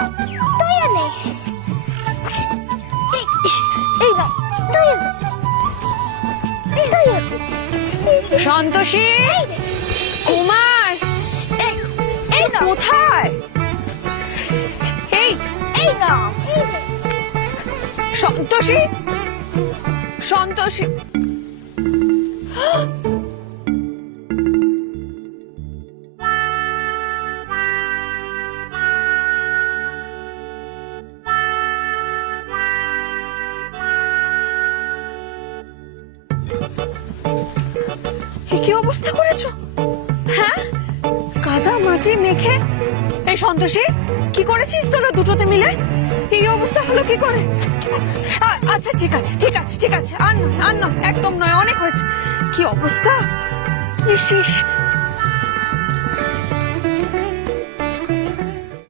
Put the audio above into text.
নাও, তুইও নে। এই নাও, তুইও নে। তুইও নে। সন্তোষী, এই নে। কুমার, এই নাও, কোথায়? এই এই নাও, এই নে। সন্তোষী, সন্তোষী, এ কি অবস্থা করেছো? হ্যাঁ, কাদা মাটি মেখে। এই সন্তোষী, কি করেছিস তোরা দুটোতে মিলে? এই অবস্থা হলো কি করে? আচ্ছা ঠিক আছে, ঠিক আছে, ঠিক আছে, আর নয়, আর নয়, একদম নয়, অনেক হয়েছে। কি অবস্থা! ইস ইস,